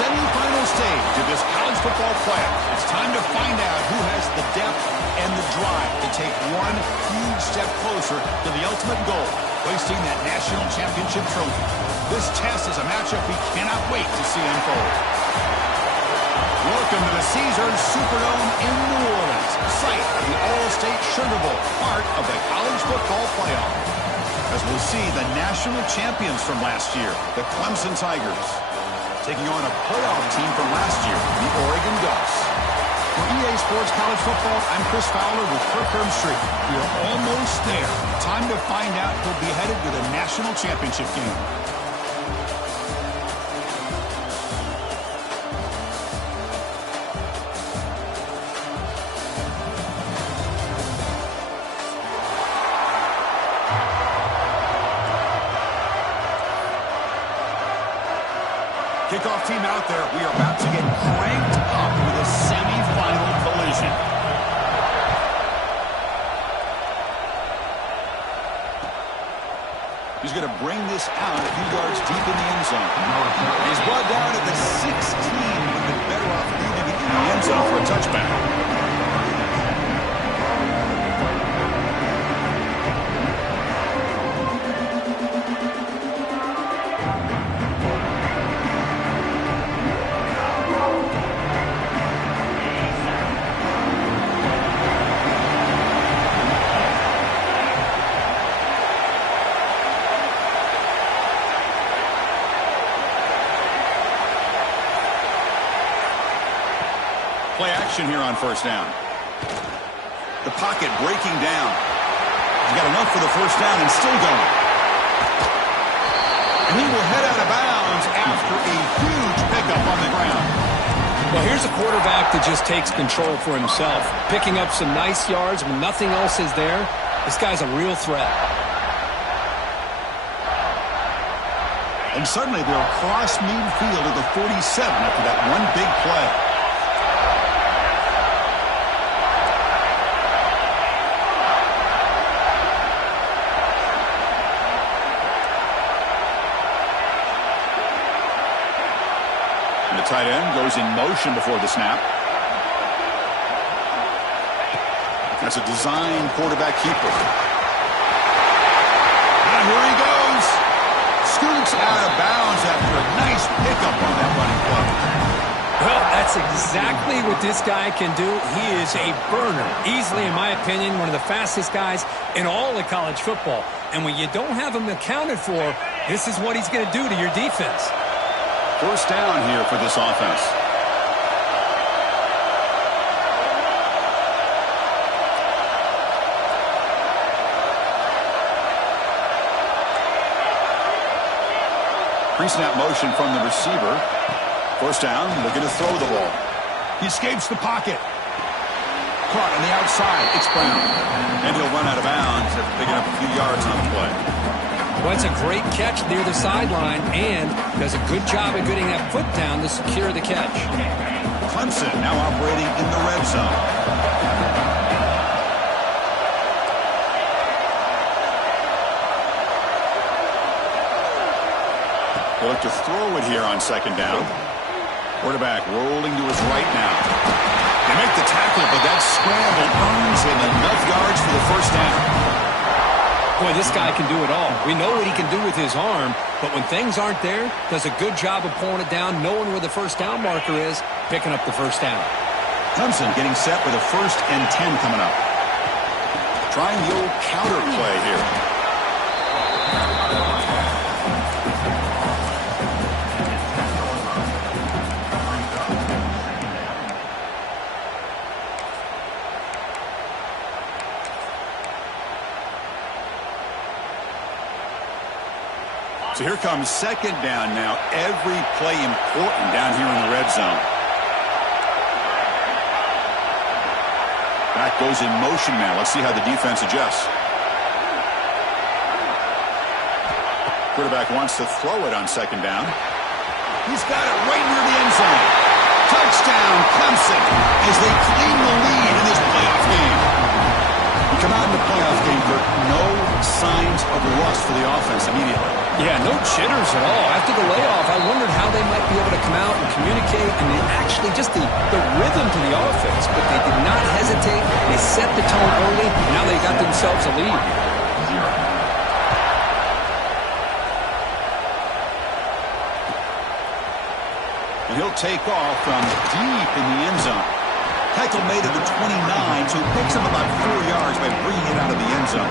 semifinal stage of this college football playoff. It's time to find out who has the depth and the drive to take one huge step closer to the ultimate goal, hoisting that national championship trophy. This test is a matchup we cannot wait to see unfold. Welcome to the Caesars Superdome in New Orleans, site of the All-State Sugar Bowl, part of the college football playoff. As we'll see the national champions from last year, the Clemson Tigers, taking on a playoff team from last year, the Oregon Ducks. For EA Sports College Football, I'm Chris Fowler with Kirk Herbstreit. We are almost there. Time to find out who'll be headed to the national championship game. Kickoff team out there. We are about to get cranked up with a semifinal collision. He's going to bring this out a few yards deep in the end zone. He's brought down at the 16. Would have been better off leaving it in the end zone for a touchback. Play action here on first down. The pocket breaking down. He's got enough for the first down and still going. And he will head out of bounds after a huge pickup on the ground. Well, here's a quarterback that just takes control for himself, picking up some nice yards when nothing else is there. This guy's a real threat. And suddenly they're across midfield at the 47 after that one big play. The tight end goes in motion before the snap. That's a design quarterback keeper. And here he goes. Scoots out of bounds after a nice pickup on that running play. Well, that's exactly what this guy can do. He is a burner. Easily, in my opinion, one of the fastest guys in all of college football. And when you don't have him accounted for, this is what he's going to do to your defense. First down here for this offense. Pre-snap motion from the receiver. First down, looking to throw the ball. He escapes the pocket. Caught on the outside. It's Brown. And he'll run out of bounds after picking up a few yards on the play. Well, it's a great catch near the sideline and does a good job of getting that foot down to secure the catch. Clemson now operating in the red zone. They look to throw it here on second down. Quarterback rolling to his right now. They make the tackle, but that scramble earns him enough yards for the first down. Boy, this guy can do it all. We know what he can do with his arm, but when things aren't there, does a good job of pulling it down, knowing where the first down marker is, picking up the first down. Clemson getting set with a 1st and 10 coming up. Trying the old counter play here. So here comes second down now. Every play important down here in the red zone. Back goes in motion now. Let's see how the defense adjusts. Quarterback wants to throw it on second down. He's got it right near the end zone. Touchdown, Clemson, as they claim the lead in this playoff game. We come out in the playoff game, Kirk, no signs of rust for the offense immediately. Yeah, no jitters at all. After the layoff, I wondered how they might be able to come out and communicate and actually just the rhythm to the offense. But they did not hesitate. They set the tone early. Now they got themselves a lead. And he'll take off from deep in the end zone. Tackle made at the 29, so he picks him about 4 yards by bringing it out of the end zone.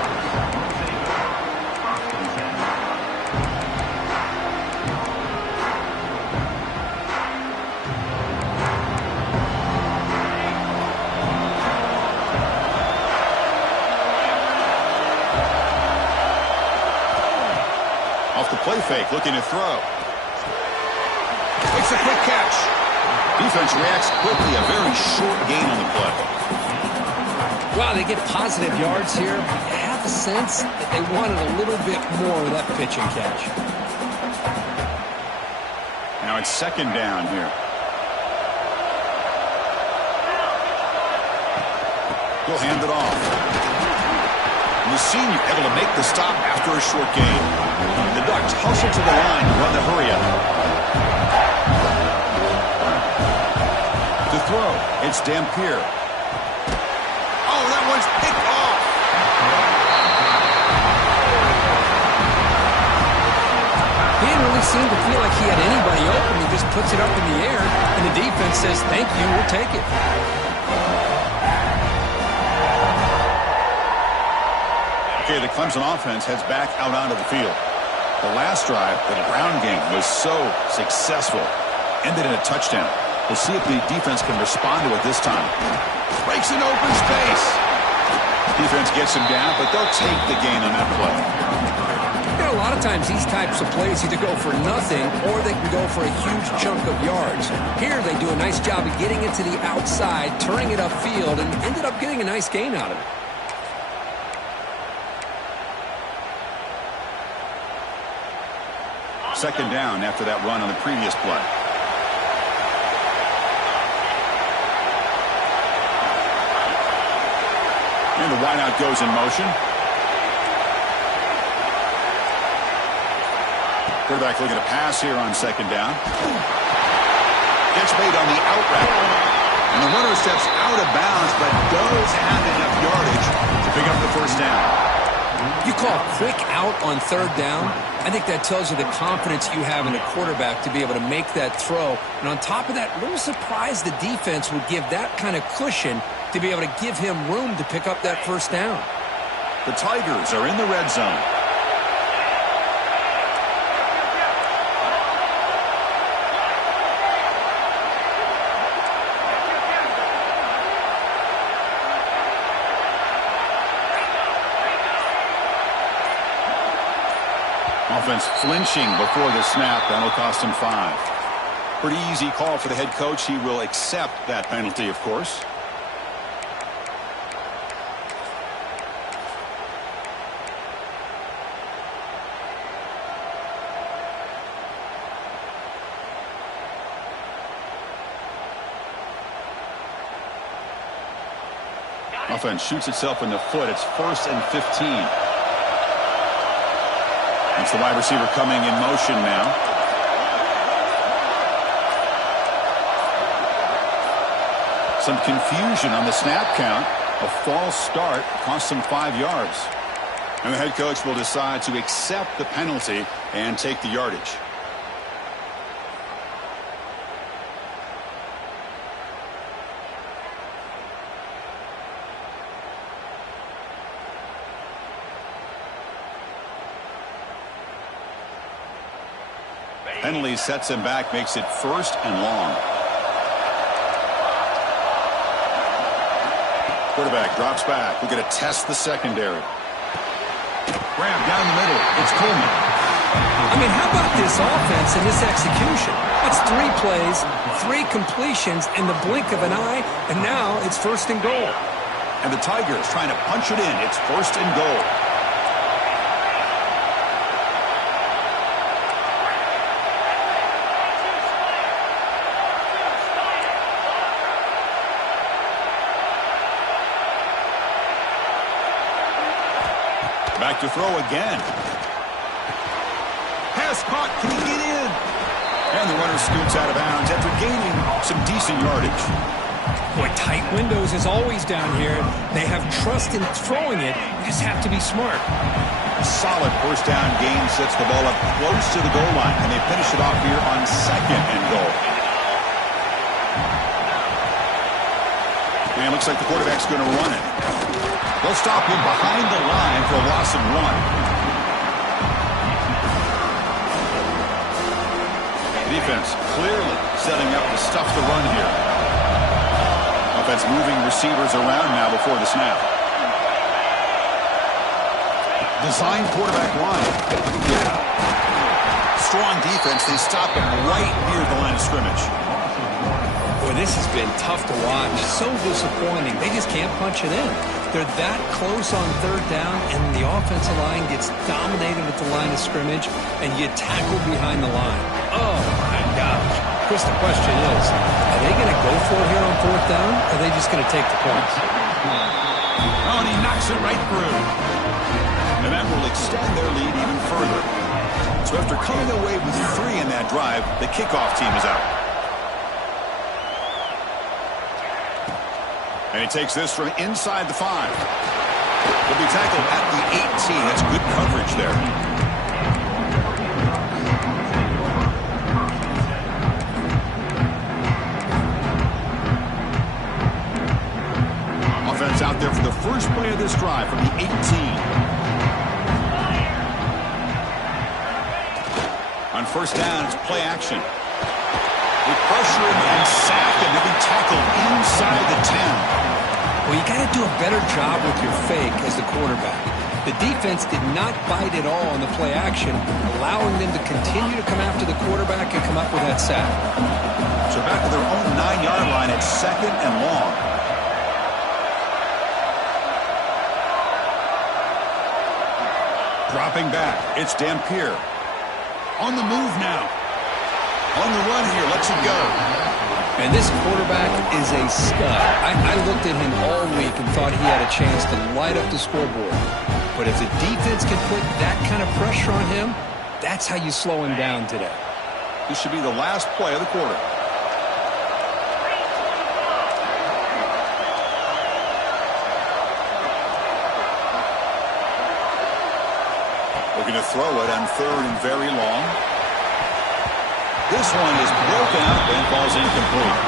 Off the play fake, looking to throw. Makes a quick catch. Defense reacts quickly, a very short gain on the play. Wow, they get positive yards here. I have a sense that they wanted a little bit more of that pitch and catch. Now it's second down here. He'll hand it off. And the senior able to make the stop after a short gain. The Ducks hustle to the line to run the hurry-up. To throw, it's Dampier. Oh, that one's picked off. He didn't really seem to feel like he had anybody open. He just puts it up in the air, and the defense says, thank you, we'll take it. Okay, the Clemson offense heads back out onto the field. The last drive, the ground game, was so successful. Ended in a touchdown. We'll see if the defense can respond to it this time. Breaks an open space. Defense gets him down, but they'll take the gain on that play. You know, a lot of times these types of plays either go for nothing or they can go for a huge chunk of yards. Here they do a nice job of getting it to the outside, turning it upfield, and ended up getting a nice gain out of it. Second down after that run on the previous play. And the wideout goes in motion. Quarterback looking to pass here on second down. Gets made on the out route. And the runner steps out of bounds, but does have enough yardage to pick up the first down. You call quick out on third down. I think that tells you the confidence you have in the quarterback to be able to make that throw. And on top of that, a little surprised the defense would give that kind of cushion to be able to give him room to pick up that first down. The Tigers are in the red zone. Offense flinching before the snap. That'll cost him 5. Pretty easy call for the head coach. He will accept that penalty, of course. Offense shoots itself in the foot. It's 1st and 15. It's the wide receiver coming in motion now. Some confusion on the snap count. A false start cost him 5 yards. And the head coach will decide to accept the penalty and take the yardage. Penalty sets him back, makes it 1st and long. Quarterback drops back. We're going to test the secondary. Grab down the middle. It's Coleman. I mean, how about this offense and this execution? That's 3 plays, 3 completions in the blink of an eye, and now it's 1st and goal. And the Tigers trying to punch it in. It's 1st and goal. Back to throw again. caught. Can he get in? And the runner scoots out of bounds after gaining some decent yardage. Boy, tight windows is always down here. They have trust in throwing it. You just have to be smart. A solid first down gain sets the ball up close to the goal line, and they finish it off here on 2nd and goal. And it looks like the quarterback's going to run it. They'll stop him behind the line for a loss of 1. Defense clearly setting up to stuff the run here. Offense moving receivers around now before the snap. Design quarterback line. Strong defense. They stop him right near the line of scrimmage. Boy, this has been tough to watch. So disappointing. They just can't punch it in. They're that close on 3rd down, and the offensive line gets dominated at the line of scrimmage, and you tackle behind the line. Oh, my gosh. Chris, the question is, are they going to go for it here on 4th down, or are they just going to take the points? Oh, and he knocks it right through. And that will extend their lead even further. So after coming away with 3 in that drive, the kickoff team is out. And he takes this from inside the 5. He'll be tackled at the 18. That's good coverage there. Offense out there for the first play of this drive from the 18. On 1st down, it's play action. They pressure him and sack him. He'll be tackled inside the 10. Well, you got to do a better job with your fake as the quarterback. The defense did not bite at all on the play action, allowing them to continue to come after the quarterback and come up with that sack. So back to their own 9-yard line at 2nd and long. Dropping back, it's Dampier. On the move now. On the run here, lets it go. And this quarterback is a stud. I looked at him all week and thought he had a chance to light up the scoreboard. But if the defense can put that kind of pressure on him, that's how you slow him down today. This should be the last play of the quarter. Looking to throw it on 3rd and very long. This one is broken up and falls incomplete.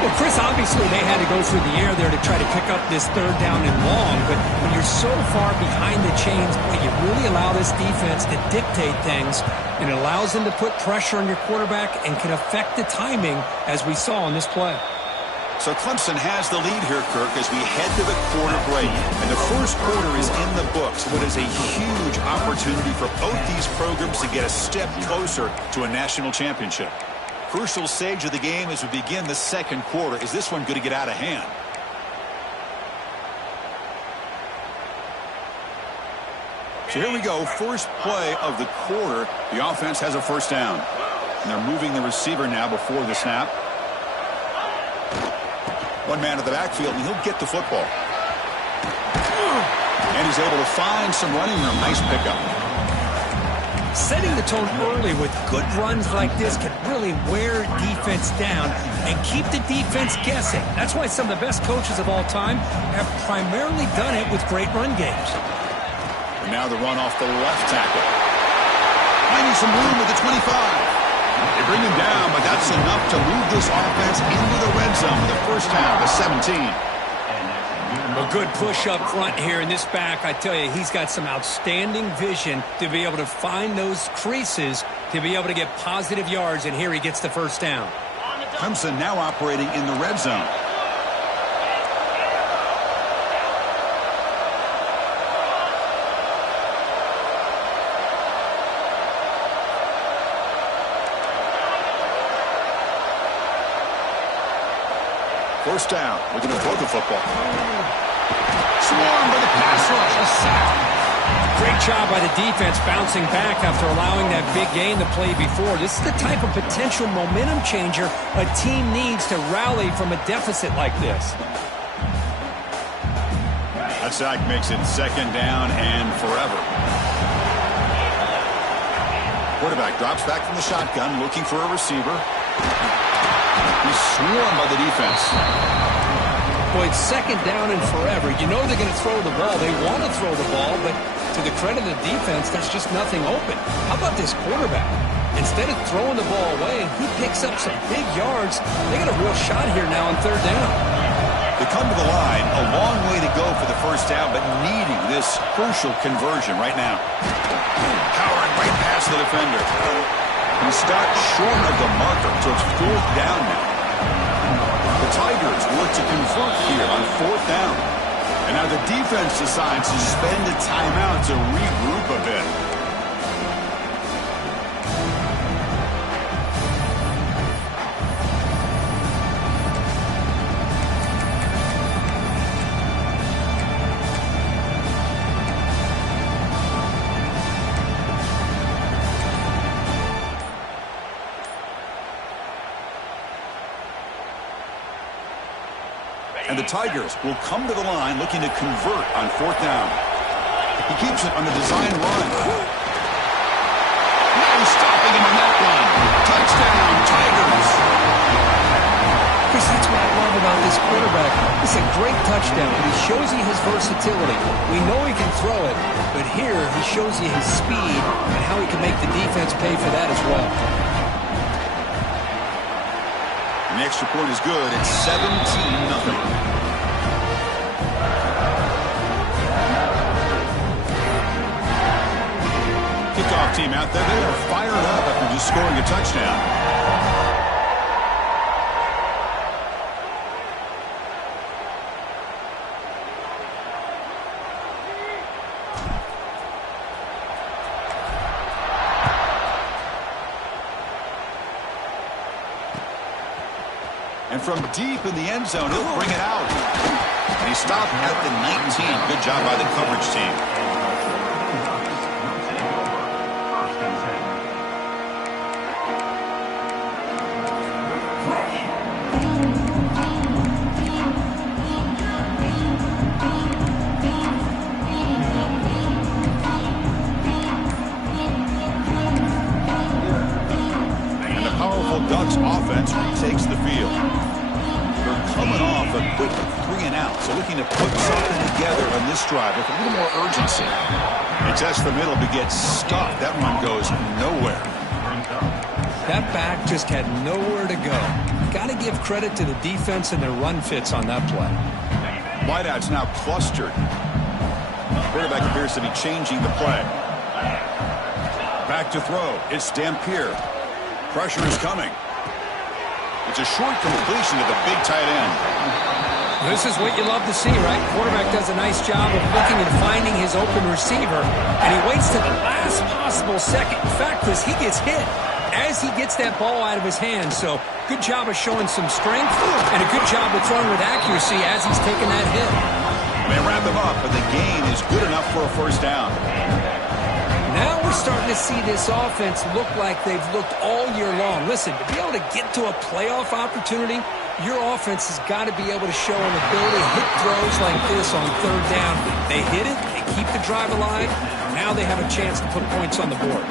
Well, Chris, obviously they had to go through the air there to try to pick up this 3rd down and long, but when you're so far behind the chains, boy, you really allow this defense to dictate things, and it allows them to put pressure on your quarterback and can affect the timing, as we saw on this play. So Clemson has the lead here, Kirk, as we head to the quarter break. And the first quarter is in the books. What is a huge opportunity for both these programs to get a step closer to a national championship. Crucial stage of the game as we begin the 2nd quarter. Is this one going to get out of hand? So here we go. First play of the quarter. The offense has a 1st down. And they're moving the receiver now before the snap. One man at the backfield, and he'll get the football. And he's able to find some running room. Nice pickup. Setting the tone early with good runs like this can really wear defense down and keep the defense guessing. That's why some of the best coaches of all time have primarily done it with great run games. And now the run off the left tackle. Finding some room at the 25. They bring him down, but that's enough to move this offense into the red zone with a 1st down, the 17. A good push up front here in this back. I tell you, he's got some outstanding vision to be able to find those creases to be able to get positive yards, and here he gets the 1st down. Clemson now operating in the red zone. First down, looking to throw the football. Swarmed by the pass rush, a sack. Great job by the defense bouncing back after allowing that big gain the play before. This is the type of potential momentum changer a team needs to rally from a deficit like this. That sack makes it 2nd down and forever. Quarterback drops back from the shotgun, looking for a receiver. He's swarmed by the defense. Boy, it's second down and forever. You know they're going to throw the ball. They want to throw the ball, but to the credit of the defense, there's just nothing open. How about this quarterback? Instead of throwing the ball away, he picks up some big yards. They got a real shot here now on third down. They come to the line, a long way to go for the first down, but needing this crucial conversion right now. Powering right past the defender. He stopped short of the marker, so it's fourth down now. The Tigers work to convert here on fourth down. And now the defense decides to spend a timeout to regroup a bit. And the Tigers will come to the line looking to convert on fourth down. He keeps it on the design run. No stopping him on that run. Touchdown, Tigers. Chris, that's what I love about this quarterback. It's a great touchdown, but he shows you his versatility. We know he can throw it, but here he shows you his speed and how he can make the defense pay for that as well. The extra point is good. It's 17-0. Kickoff team out there. They are fired up after just scoring a touchdown. And from deep in the end zone, he'll bring it out. And he stopped at the 19. Good job by the coverage team. And the powerful Ducks offense retakes the field. Coming off a quick 3-and-out, so looking to put something together on this drive with a little more urgency. It tests the middle, but gets stuffed. That run goes nowhere. That back just had nowhere to go. Got to give credit to the defense and their run fits on that play. Wideout's now clustered. Quarterback appears to be changing the play. Back to throw. It's Dampier. Pressure is coming. It's a short completion to the big tight end. This is what you love to see, right? Quarterback does a nice job of looking and finding his open receiver, and he waits to the last possible second. In fact, Chris, he gets hit as he gets that ball out of his hands. So good job of showing some strength and a good job of throwing with accuracy as he's taking that hit. They wrap him up, but the gain is good enough for a first down. Now we're starting to see this offense look like they've looked all year long. Listen, to be able to get to a playoff opportunity, your offense has got to be able to show an ability to hit throws like this on third down. They hit it, they keep the drive alive. Now they have a chance to put points on the board.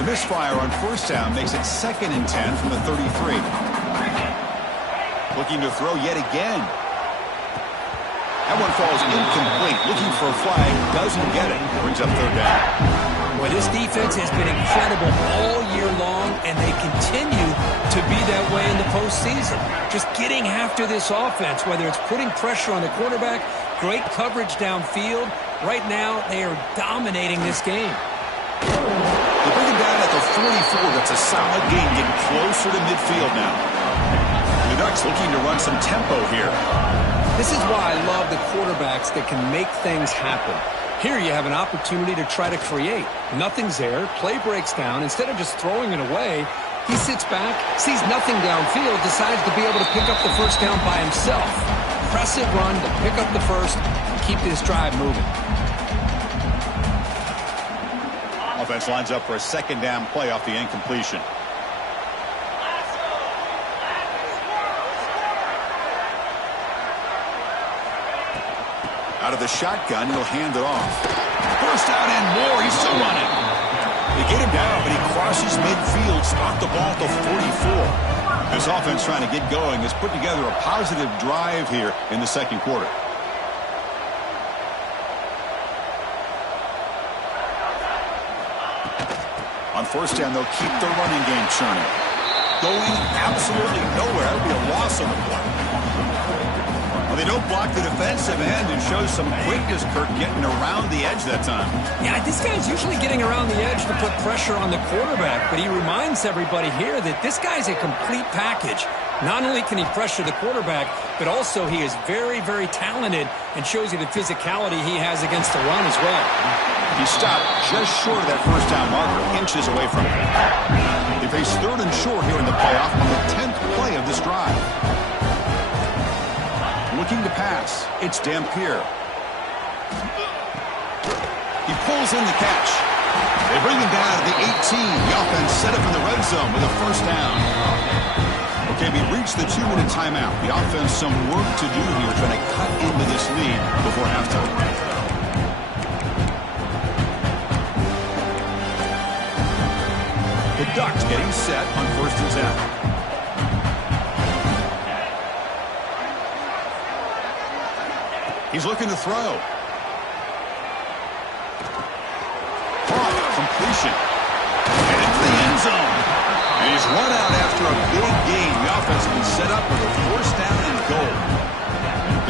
The misfire on first down makes it 2nd and 10 from the 33. Looking to throw yet again. That one falls incomplete. Looking for a flag. Doesn't get it. Brings up third down. Well, this defense has been incredible all year long, and they continue to be that way in the postseason. Just getting after this offense, whether it's putting pressure on the quarterback, great coverage downfield. Right now, they are dominating this game. They bring him down at the 44. That's a solid gain. Getting closer to midfield now. The Ducks looking to run some tempo here. This is why I love the quarterbacks that can make things happen. Here you have an opportunity to try to create. Nothing's there. Play breaks down. Instead of just throwing it away, he sits back, sees nothing downfield, decides to be able to pick up the first down by himself. Impressive run to pick up the first and keep this drive moving. Offense lines up for a 2nd down play off the incompletion. Out of the shotgun, he'll hand it off. First down and more. He's still running. They get him down, but he crosses midfield, stopped the ball at the 44. This offense trying to get going has put together a positive drive here in the second quarter. On first down, they'll keep their running game churning. Going absolutely nowhere. That would be a loss on the play. Well, they don't block the defensive end and show some quickness, Kirk, getting around the edge that time. Yeah, this guy's usually getting around the edge to put pressure on the quarterback, but he reminds everybody here that this guy's a complete package. Not only can he pressure the quarterback, but also he is very, very talented and shows you the physicality he has against the run as well. He stopped just short of that first down marker, inches away from it. They face third and short here in the playoff on the 10th play of this drive. Looking to pass. It's Dampier. He pulls in the catch. They bring him down to the 18. The offense set up in the red zone with a first down. Okay, we reached the 2-minute timeout. The offense some work to do here trying to cut into this lead before halftime. The Ducks getting set on first and 10. He's looking to throw. Completion. And into the end zone. And he's run out after a big gain. The offense has been set up with a first down and goal.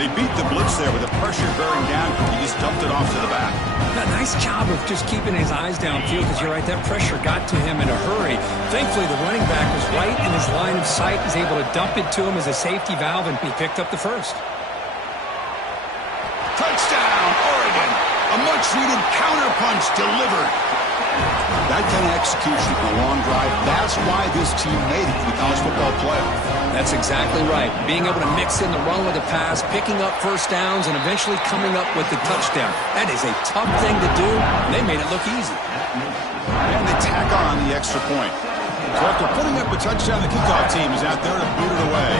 They beat the blitz there with the pressure bearing down. He just dumped it off to the back. A nice job of just keeping his eyes downfield because you're right, that pressure got to him in a hurry. Thankfully, the running back was right in his line of sight. He's able to dump it to him as a safety valve, and he picked up the first. Touchdown, Oregon. A much-needed counterpunch delivered. That kind of execution on a long drive, that's why this team made it to the college football playoff. That's exactly right. Being able to mix in the run with the pass, picking up first downs, and eventually coming up with the touchdown. That is a tough thing to do, and they made it look easy. And they tack on the extra point. So after putting up a touchdown, the kickoff team is out there to boot it away.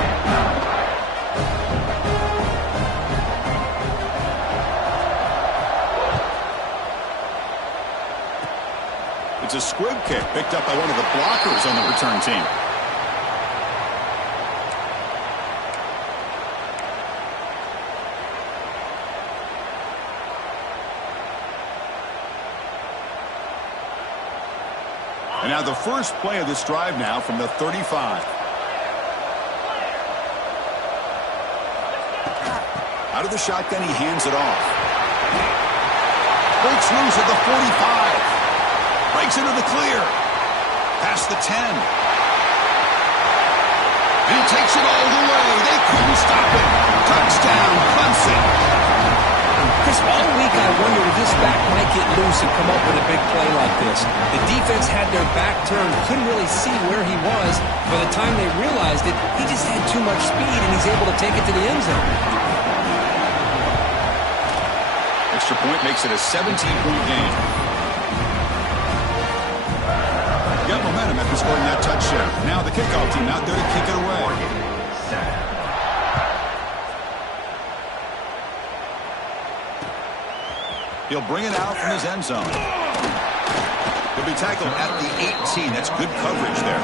It's a squib kick picked up by one of the blockers on the return team. And now the first play of this drive now from the 35. Out of the shotgun, he hands it off. Breaks loose at the 45. Breaks into the clear. Past the 10. And he takes it all the way. They couldn't stop it. Touchdown, Clemson. Chris, all week I wondered if this back might get loose and come up with a big play like this. The defense had their back turned, couldn't really see where he was. By the time they realized it, he just had too much speed, and he's able to take it to the end zone. Extra point makes it a 17-point game. Got momentum after scoring that touchdown. Now the kickoff team out there to kick it away. He'll bring it out from his end zone. He'll be tackled at the 18. That's good coverage there.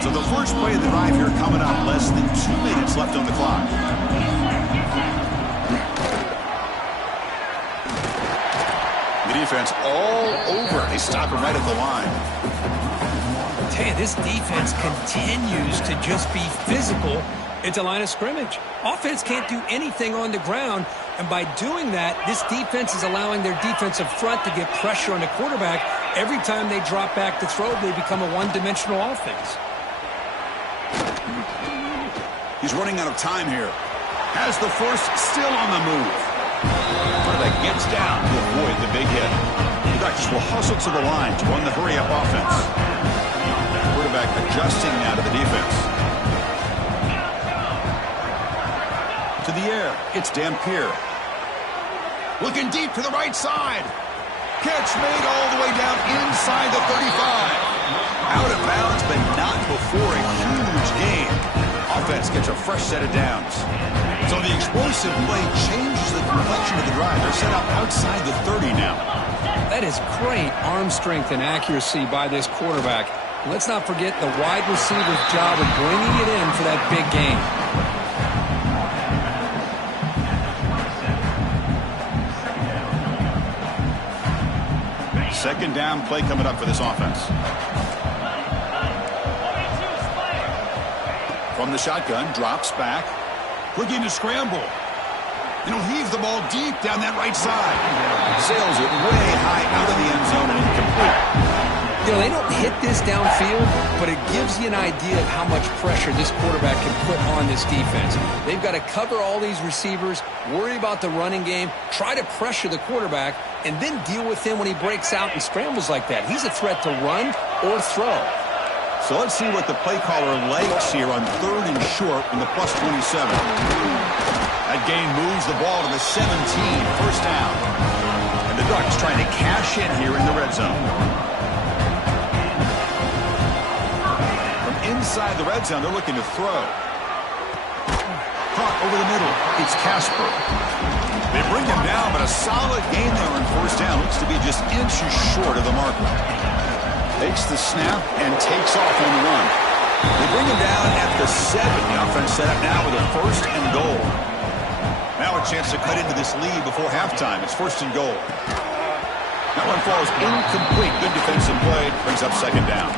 So the first play of the drive here coming up. Less than 2 minutes left on the clock. The defense all over. They stop him right at the line. I tell you, this defense continues to just be physical at the line of scrimmage. Offense can't do anything on the ground, and by doing that, this defense is allowing their defensive front to get pressure on the quarterback. Every time they drop back to throw, they become a one-dimensional offense. He's running out of time here. Has the first, still on the move. Quarterback gets down to avoid the big hit. The Ducks will hustle to the line to run the hurry-up offense. Quarterback adjusting now to the defense. To the air, it's Dampier. Looking deep to the right side. Catch made all the way down inside the 35. Out of bounds, but not for a huge gain. Offense gets a fresh set of downs. So the explosive play changes the complexion of the drive. They're set up outside the 30 now. That is great arm strength and accuracy by this quarterback. Let's not forget the wide receiver's job of bringing it in for that big gain. Second down play coming up for this offense. From the shotgun, drops back. Looking to scramble. And he'll heave the ball deep down that right side. Sails it way high out of the end zone and incomplete. You know, they don't hit this downfield, but it gives you an idea of how much pressure this quarterback can put on this defense. They've got to cover all these receivers, worry about the running game, try to pressure the quarterback, and then deal with him when he breaks out and scrambles like that. He's a threat to run or throw. So let's see what the play caller likes here on 3rd and short in the +27. That gain moves the ball to the 17, first down. And the Ducks trying to cash in here in the red zone. From inside the red zone, they're looking to throw. Caught over the middle. It's Casper. They bring him down, but a solid gain there on first down. Looks to be just inches short of the marker. Takes the snap and takes off on the run. They bring him down at the 7. The offense set up now with a 1st and goal. Now a chance to cut into this lead before halftime. It's 1st and goal. That one falls incomplete. Good defensive play. Brings up 2nd down.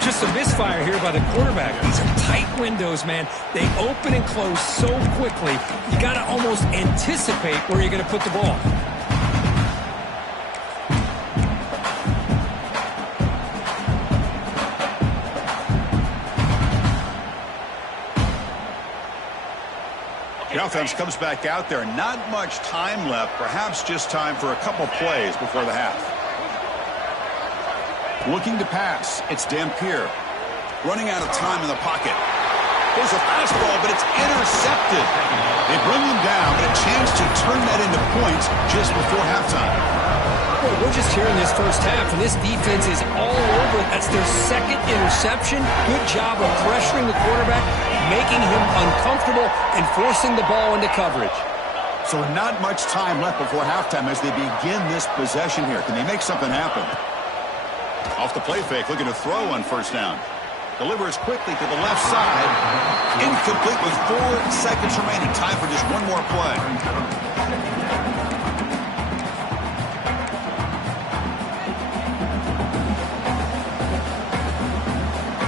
Just a misfire here by the quarterback. These are tight windows, man. They open and close so quickly. You got to almost anticipate where you're going to put the ball. The offense comes back out there. Not much time left. Perhaps just time for a couple plays before the half. Looking to pass. It's Dampier. Running out of time in the pocket. There's a fastball, but it's intercepted. They bring him down, but a chance to turn that into points just before halftime. Boy, we're just here in this first half, and this defense is all over. That's their 2nd interception. Good job of pressuring the quarterback, making him uncomfortable, and forcing the ball into coverage. So not much time left before halftime as they begin this possession here. Can they make something happen? Off the play fake, looking to throw on first down. Delivers quickly to the left side. Incomplete with 4 seconds remaining. Time for just one more play.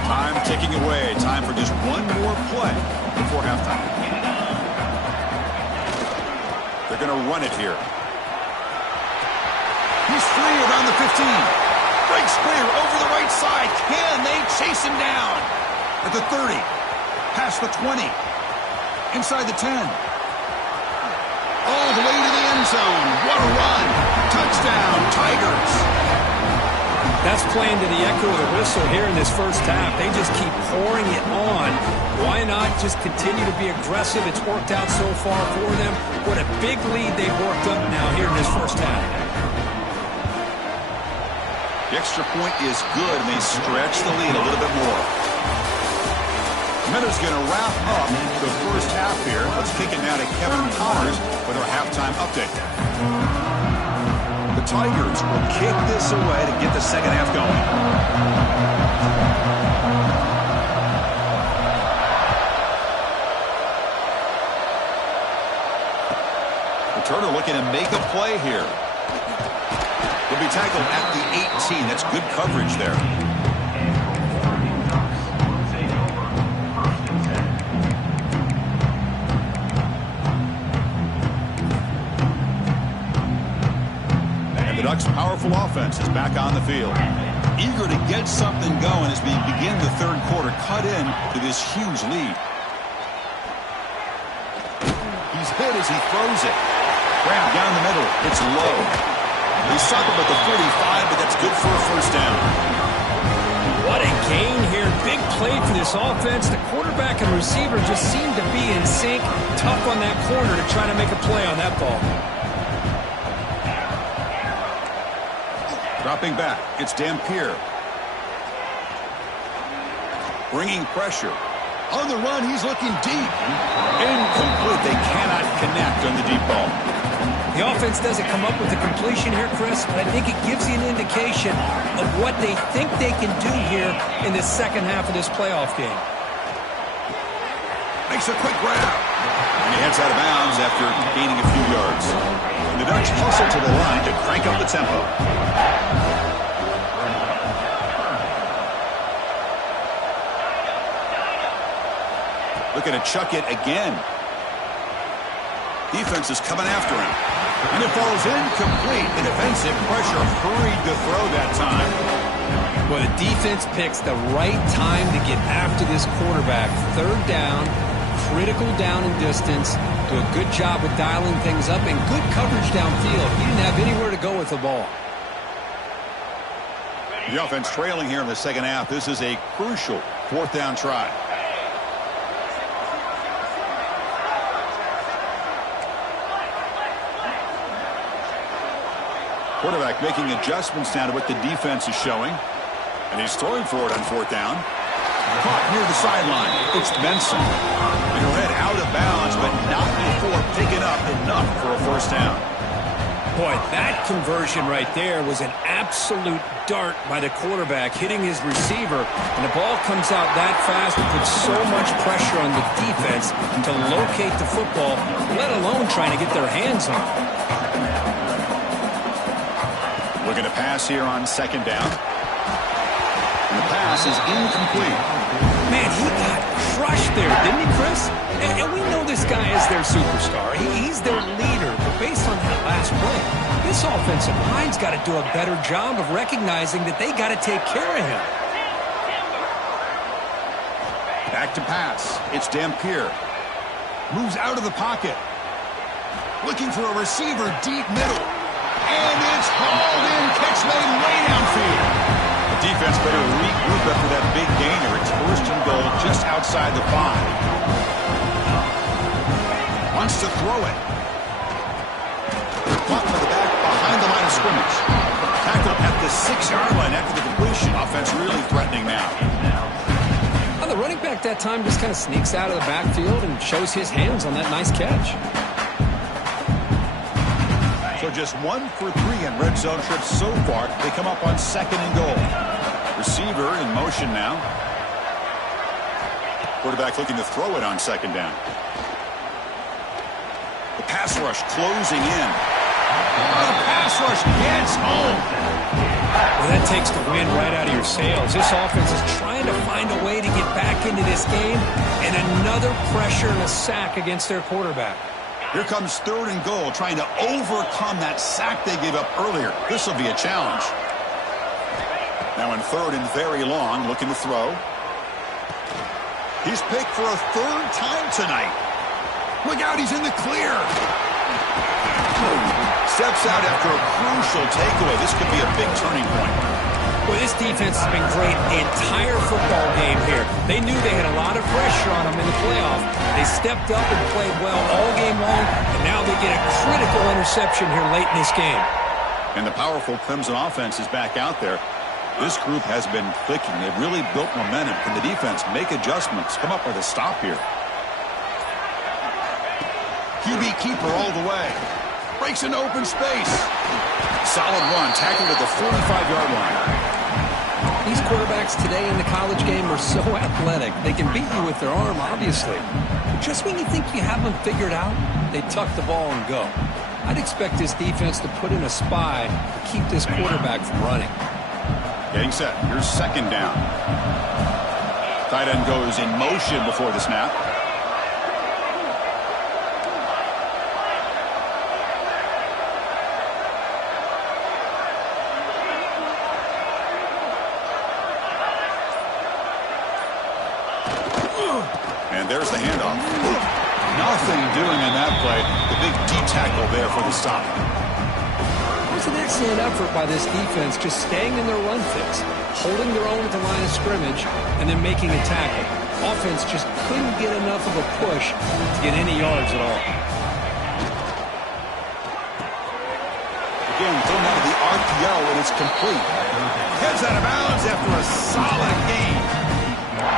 Time ticking away. Time for just one more play before halftime. They're going to run it here. He's free around the 15. Breaks clear over the right side. Can they chase him down? At the 30. Past the 20. Inside the 10. All the way to the end zone. What a run. Touchdown, Tigers. That's playing to the echo of the whistle here in this first half. They just keep pouring it on. Why not just continue to be aggressive? It's worked out so far for them. What a big lead they've worked up now here in this first half. The extra point is good, and they stretch the lead a little bit more. Miller's going to wrap up the first half here. Let's kick it now to Kevin Connors with our halftime update. The Tigers will kick this away to get the second half going. Returner looking to make a play here. He'll be tackled at the 18. That's good coverage there. And the Ducks' powerful offense is back on the field. Eager to get something going as we begin the 3rd quarter. Cut in to this huge lead. He's hit as he throws it. Grab down the middle. It's low. He sucked him at the 45, but that's good for a first down. What a gain here. Big play for this offense. The quarterback and receiver just seem to be in sync. Tough on that corner to try to make a play on that ball. Dropping back, it's Dampier. bringing pressure. On the run, he's looking deep. Incomplete. They cannot connect on the deep ball. The offense doesn't come up with the completion here, Chris, but I think it gives you an indication of what they think they can do here in the second half of this playoff game. Makes a quick grab. And he heads out of bounds after gaining a few yards. And the Ducks hustle to the line to crank up the tempo. Looking to chuck it again. Defense is coming after him. And it falls incomplete. The defensive pressure hurried the throw that time. Well, the defense picks the right time to get after this quarterback. Third down, critical down and distance. Do a good job of dialing things up and good coverage downfield. He didn't have anywhere to go with the ball. The offense trailing here in the second half. This is a crucial fourth down try. Quarterback making adjustments now to what the defense is showing. And he's throwing for it on fourth down. Caught near the sideline. It's Benson. And he'll head out of bounds, but not before picking up enough for a first down. Boy, that conversion right there was an absolute dart by the quarterback, hitting his receiver. And the ball comes out that fast and puts so much pressure on the defense to locate the football, let alone trying to get their hands on it. Looking to pass here on second down. And the pass is incomplete. Man, he got crushed there, didn't he, Chris? And we know this guy is their superstar. He's their leader. But based on that last play, this offensive line's got to do a better job of recognizing that they got to take care of him. Back to pass. It's Dampier. Moves out of the pocket. Looking for a receiver deep middle. And it's hauled in. Catch made way downfield. The defense better regroup after that big gainer. It's first and goal just outside the 5. Wants to throw it. Caught from the back behind the line of scrimmage. Tackled at the 6-yard line after the completion. Offense really threatening now. Well, the running back that time just kind of sneaks out of the backfield and shows his hands on that nice catch. So just 1 for 3 in red zone trips so far. They come up on second and goal. Receiver in motion now. Quarterback looking to throw it on second down. The pass rush closing in. The pass rush gets home. Well, that takes the wind right out of your sails. This offense is trying to find a way to get back into this game, and another pressure and a sack against their quarterback. Here comes third and goal, trying to overcome that sack they gave up earlier. This will be a challenge. Now in third and very long, looking to throw. He's picked for a third time tonight. Look out, he's in the clear. Steps out after a crucial takeaway. This could be a big turning point. Well, this defense has been great the entire football game here. They knew they had a lot of pressure on them in the playoff. They stepped up and played well all game long, and now they get a critical interception here late in this game. And the powerful Clemson offense is back out there. This group has been clicking. They've really built momentum. Can the defense make adjustments? Come up with a stop here. QB keeper all the way. Breaks into open space. Solid run, tackled at the 45-yard line. These quarterbacks today in the college game are so athletic. They can beat you with their arm, obviously. But just when you think you have them figured out, they tuck the ball and go. I'd expect this defense to put in a spy to keep this quarterback from running. Getting set. Here's second down. Tight end goes in motion before the snap. And there's the handoff. Nothing doing in that play. The big D tackle there for the stop. It was an excellent effort by this defense, just staying in their run fix, holding their own at the line of scrimmage, and then making a tackle. Offense just couldn't get enough of a push to get any yards at all. Again, thrown out of the RPO, and it's complete. Heads out of bounds after a solid gain.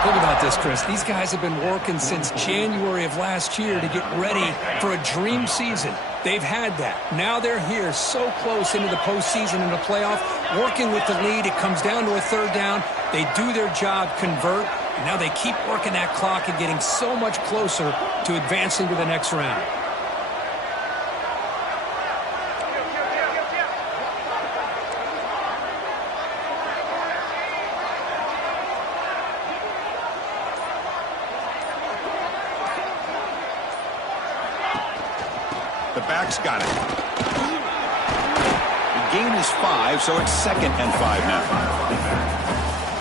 Think about this, Chris. These guys have been working since January of last year to get ready for a dream season. They've had that. Now they're here so close into the postseason and the playoff, working with the lead. It comes down to a third down. They do their job, convert, and now they keep working that clock and getting so much closer to advancing to the next round. The back's got it. The gain is 5, so it's 2nd and 5 now.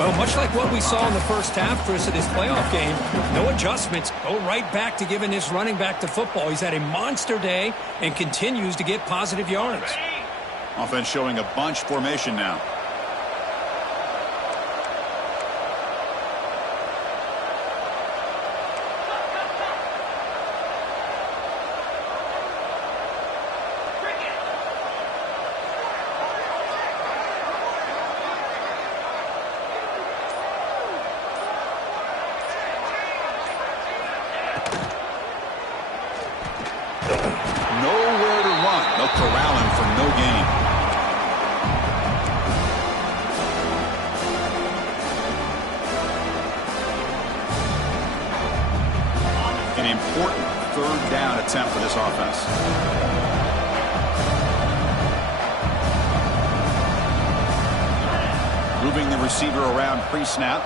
Well, much like what we saw in the first half, Chris, of this playoff game, no adjustments. Go right back to giving this running back the football. He's had a monster day and continues to get positive yards. Offense showing a bunch formation now. Nowhere to run. They'll corral him for no gain. An important third down attempt for this offense. Moving the receiver around pre-snap.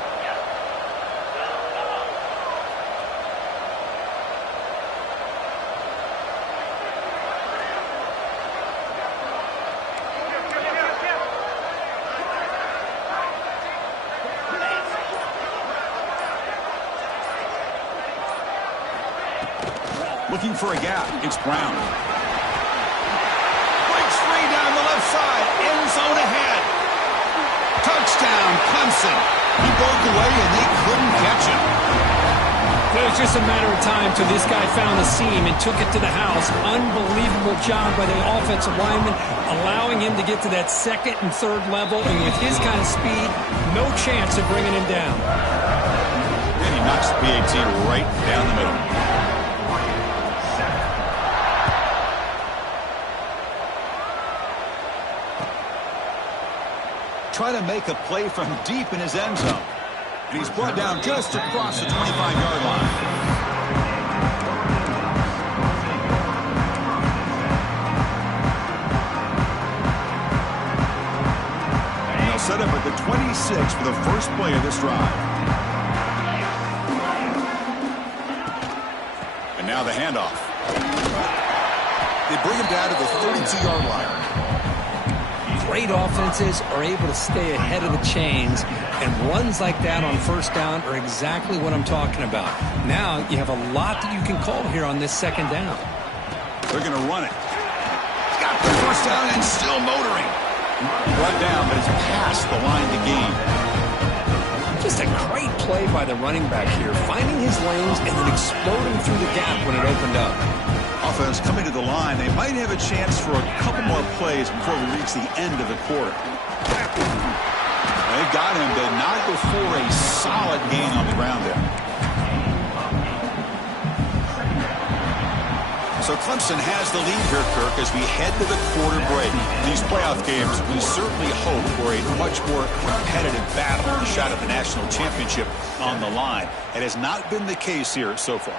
Looking for a gap. It's Brown. Breaks free down the left side. End zone ahead. Touchdown, Clemson. He broke away and they couldn't catch him. It was just a matter of time till this guy found the seam and took it to the house. Unbelievable job by the offensive lineman, allowing him to get to that second and third level. And with his kind of speed, no chance of bringing him down. And he knocks the PAT right down the middle. Trying to make a play from deep in his end zone. And he's brought down just across the 25-yard line. And they'll set up at the 26 for the first play of this drive. And now the handoff. They bring him down to the 32-yard line. Great offenses are able to stay ahead of the chains, and runs like that on first down are exactly what I'm talking about. Now you have a lot that you can call here on this second down. They're going to run it. Got the first down and still motoring. Brought down, but it's past the line to gain. Just a great play by the running back here, finding his lanes and then exploding through the gap when it opened up. Offense coming to the line. They might have a chance for a couple more plays before we reach the end of the quarter. They got him, but not before a solid gain on the ground there. So Clemson has the lead here, Kirk, as we head to the quarter break. These playoff games, we certainly hope for a much more competitive battle, a shot at the national championship on the line. It has not been the case here so far.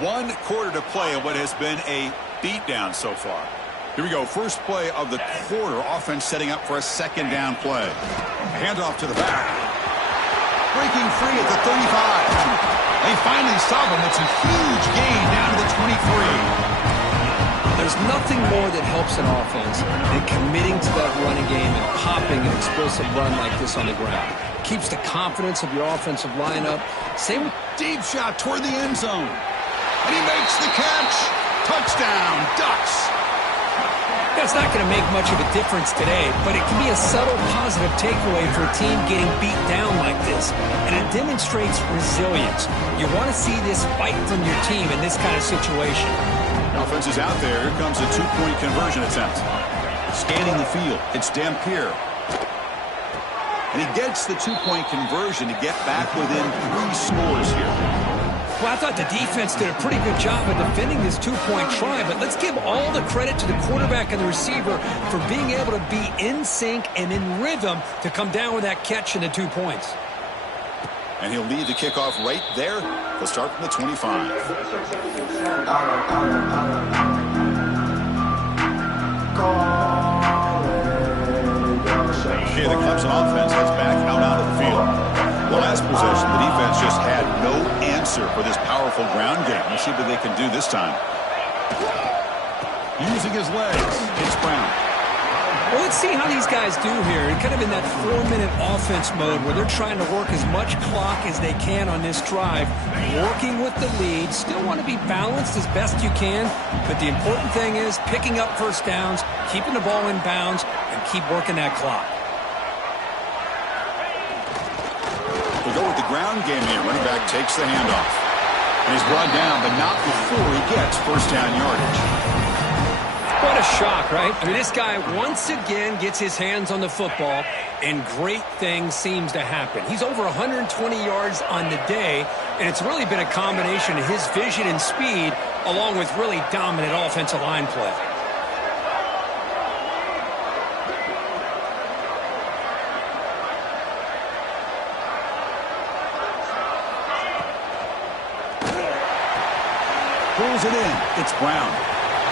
1 quarter to play in what has been a beatdown so far. Here we go. First play of the quarter. Offense setting up for a second down play. Handoff to the back. Breaking free at the 35. They finally stop him. It's a huge gain down to the 23. There's nothing more that helps an offense than committing to that running game and popping an explosive run like this on the ground. Keeps the confidence of your offensive lineup. Same with deep shot toward the end zone. And he makes the catch. Touchdown, Ducks. That's not going to make much of a difference today, but it can be a subtle positive takeaway for a team getting beat down like this. And it demonstrates resilience. You want to see this fight from your team in this kind of situation. Offense is out there. Here comes a 2-point conversion attempt. Scanning the field. It's Dampier. And he gets the two-point conversion to get back within 3 scores here. Well, I thought the defense did a pretty good job of defending this two-point try, but let's give all the credit to the quarterback and the receiver for being able to be in sync and in rhythm to come down with that catch and the 2 points. And he'll lead the kickoff right there. He'll start from the 25. Okay, the Clemson offense heads back out onto the field. The last possession, the defense just had no answer for this powerful ground game. Let's see what they can do this time. Using his legs, it's Brown. Well, let's see how these guys do here. Kind of in that 4-minute offense mode where they're trying to work as much clock as they can on this drive, working with the lead. Still want to be balanced as best you can, but the important thing is picking up first downs, keeping the ball in bounds, and keep working that clock. We'll go with the ground game here. Running back takes the handoff. And he's brought down, but not before he gets first down yardage. What a shock, right? I mean, this guy once again gets his hands on the football, and great things seems to happen. He's over 120 yards on the day, and it's really been a combination of his vision and speed, along with really dominant offensive line play. Pulls it in. It's Brown.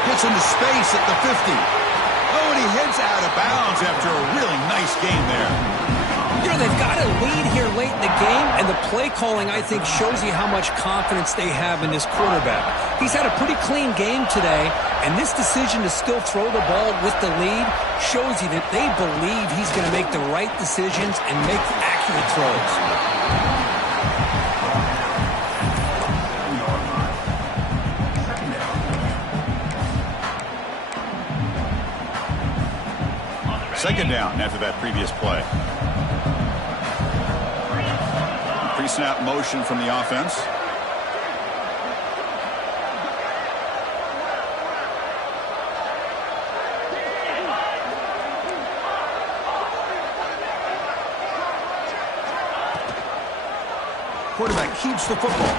Gets into space at the 50. Oh, and he heads out of bounds after a really nice game there. You know, they've got a lead here late in the game, and the play calling, I think, shows you how much confidence they have in this quarterback. He's had a pretty clean game today, and this decision to still throw the ball with the lead shows you that they believe he's going to make the right decisions and make accurate throws. Second down after that previous play. Pre-snap motion from the offense. Quarterback keeps the football.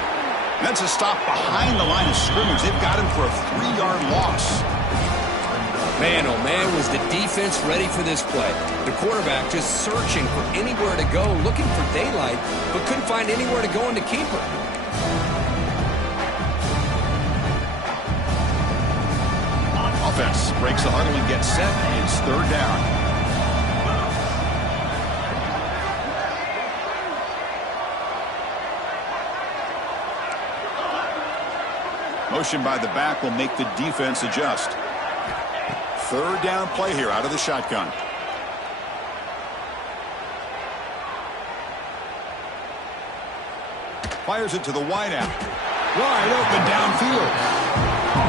That's a stop behind the line of scrimmage. They've got him for a 3-yard loss. Man, oh man, was the defense ready for this play. The quarterback just searching for anywhere to go, looking for daylight, but couldn't find anywhere to go in the keeper. Offense breaks the huddle and gets set. It's third down. Motion by the back will make the defense adjust. Third down play here out of the shotgun. Fires it to the wideout. Wide open downfield.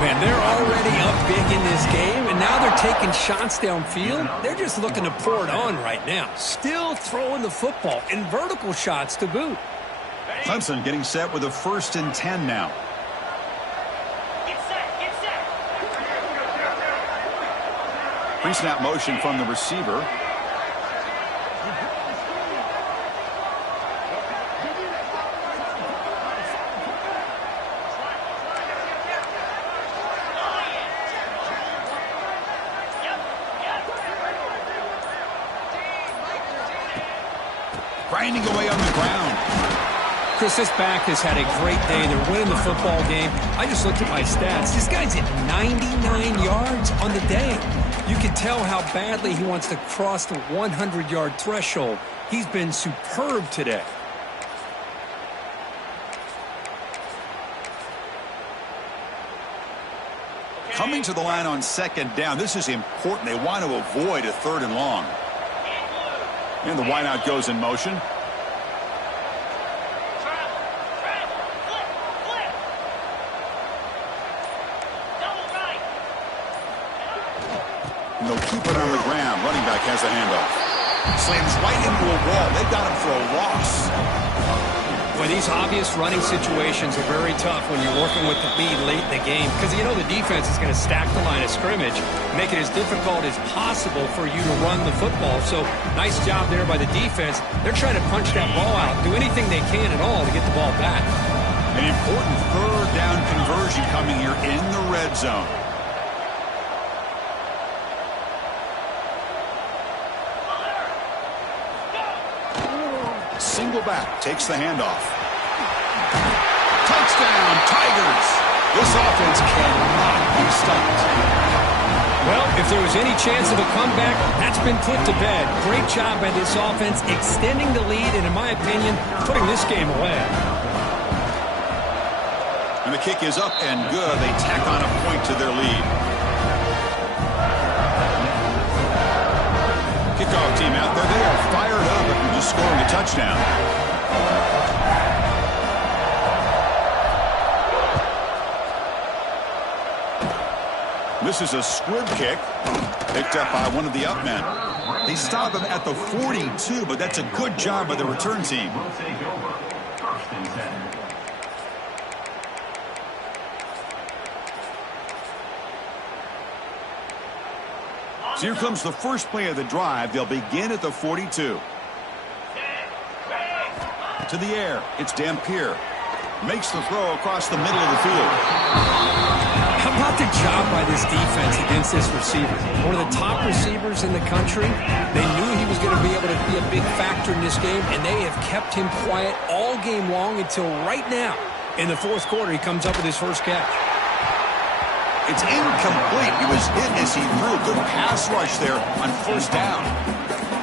Man, they're already up big in this game, and now they're taking shots downfield. They're just looking to pour it on right now. Still throwing the football, and vertical shots to boot. Clemson getting set with a 1st and 10 now. Pre-snap motion from the receiver. Grinding away on the ground. Chris, this back has had a great day. They're winning the football game. I just looked at my stats. This guy's at 99 yards on the day. You can tell how badly he wants to cross the 100-yard threshold. He's been superb today. Coming to the line on second down. This is important. They want to avoid a 3rd and long. And the wideout goes in motion. And they'll keep it on the ground. Running back has a handoff. Slams right into a wall. They got him for a loss. Well, these obvious running situations are very tough when you're working with the lead late in the game because you know the defense is going to stack the line of scrimmage, make it as difficult as possible for you to run the football. So nice job there by the defense. They're trying to punch that ball out, do anything they can at all to get the ball back. An important third down conversion coming here in the red zone. Single back, takes the handoff. Touchdown, Tigers! This offense cannot be stopped. Well, if there was any chance of a comeback, that's been put to bed. Great job by this offense extending the lead and, in my opinion, putting this game away. And the kick is up and good. They tack on a point to their lead. Kickoff team out there. They are fired up after just scoring a touchdown. This is a squib kick picked up by one of the up men. They stop him at the 42, but that's a good job by the return team. So here comes the first play of the drive. They'll begin at the 42. To the air, it's Dampier. Makes the throw across the middle of the field. How about the job by this defense against this receiver? One of the top receivers in the country. They knew he was going to be able to be a big factor in this game, and they have kept him quiet all game long until right now. In the fourth quarter, he comes up with his first catch. It's incomplete. He was hit as he threw a good pass rush there on first down.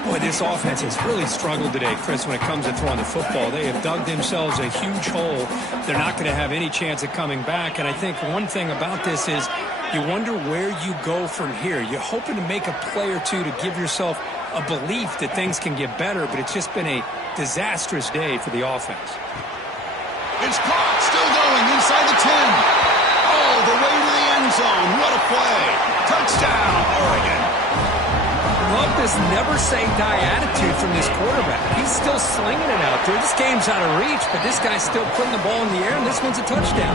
Boy, this offense has really struggled today, Chris, when it comes to throwing the football. They have dug themselves a huge hole. They're not going to have any chance of coming back. And I think one thing about this is you wonder where you go from here. You're hoping to make a play or two to give yourself a belief that things can get better, but it's just been a disastrous day for the offense. It's caught, still going inside the 10. All the way to the end zone. What a play. Touchdown, Oregon. Love this never-say-die attitude from this quarterback. He's still slinging it out there. This game's out of reach, but this guy's still putting the ball in the air, and this one's a touchdown.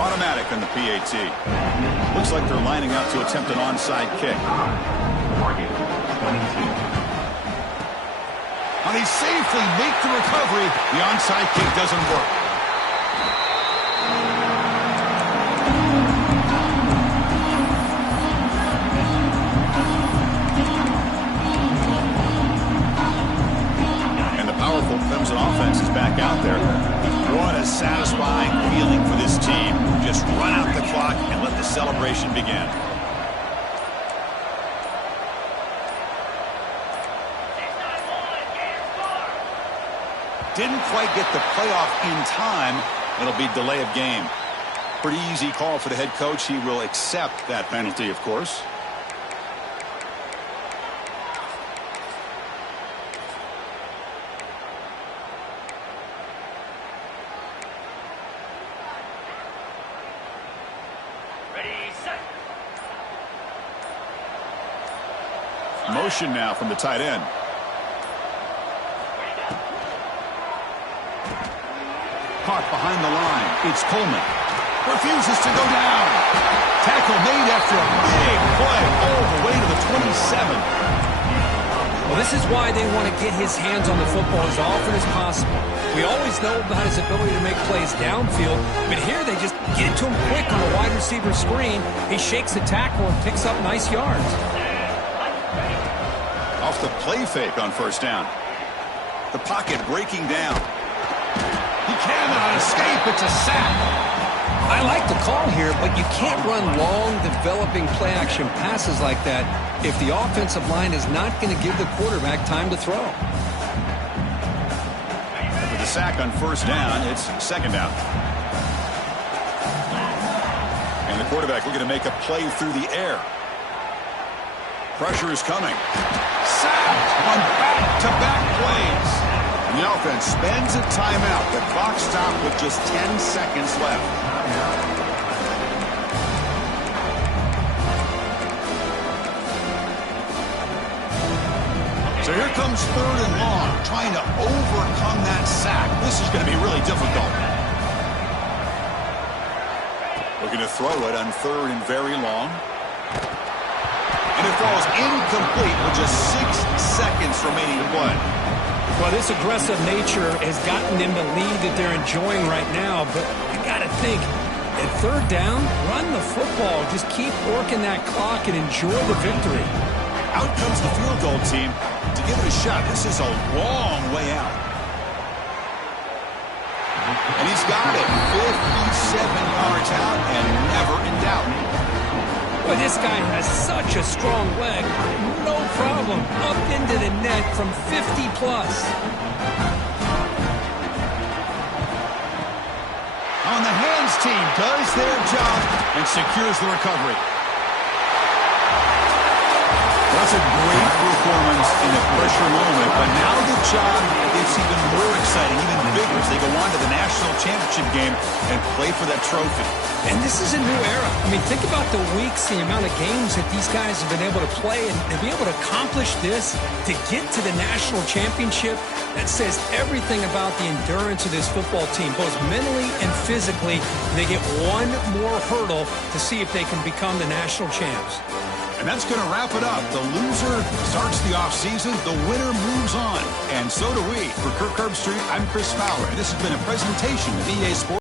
Automatic on the PAT. Looks like they're lining up to attempt an onside kick. Now they safely make the recovery. The onside kick doesn't work. Clemson offense is back out there. What a satisfying feeling for this team. Just run out the clock and let the celebration begin. Didn't quite get the playoff in time. It'll be delay of game. Pretty easy call for the head coach. He will accept that penalty, of course. Motion now from the tight end. Caught behind the line. It's Coleman. Refuses to go down. Tackle made after a big play all the way to the 27. Well, this is why they want to get his hands on the football as often as possible. We always know about his ability to make plays downfield, but here they just get it to him quick on a wide receiver screen. He shakes the tackle and picks up nice yards. Off the play fake on first down. The pocket breaking down. He cannot escape. It's a sack. I like the call here, but you can't run long, developing play-action passes like that if the offensive line is not going to give the quarterback time to throw. With the sack on first down, it's second down. And the quarterback looking to make a play through the air. Pressure is coming. Sacked on back-to-back plays. And the offense spends a timeout. The clock stopped with just 10 seconds left. So here comes 3rd and long, trying to overcome that sack. This is going to be really difficult. Looking to throw it on 3rd and very long. And it falls incomplete with just 6 seconds remaining to play. Well, this aggressive nature has gotten them the lead that they're enjoying right now. But you got to think, at 3rd down, run the football. Just keep working that clock and enjoy the victory. Out comes the field goal team to give it a shot. This is a long way out. And he's got it. 57 yards out and never in doubt. Boy, this guy has such a strong leg. No problem. Up into the net from 50+. On the hands team does their job and secures the recovery. That's a great performance in a pressure moment, but now the job gets even more exciting, even bigger as they go on to the national championship game and play for that trophy. And this is a new era. I mean, think about the weeks, the amount of games that these guys have been able to play, and to be able to accomplish this, to get to the national championship, that says everything about the endurance of this football team, both mentally and physically. They get one more hurdle to see if they can become the national champs. And that's going to wrap it up. The loser starts the offseason. The winner moves on. And so do we. For Kirk Herbstreit, I'm Chris Fowler. And this has been a presentation of EA Sports.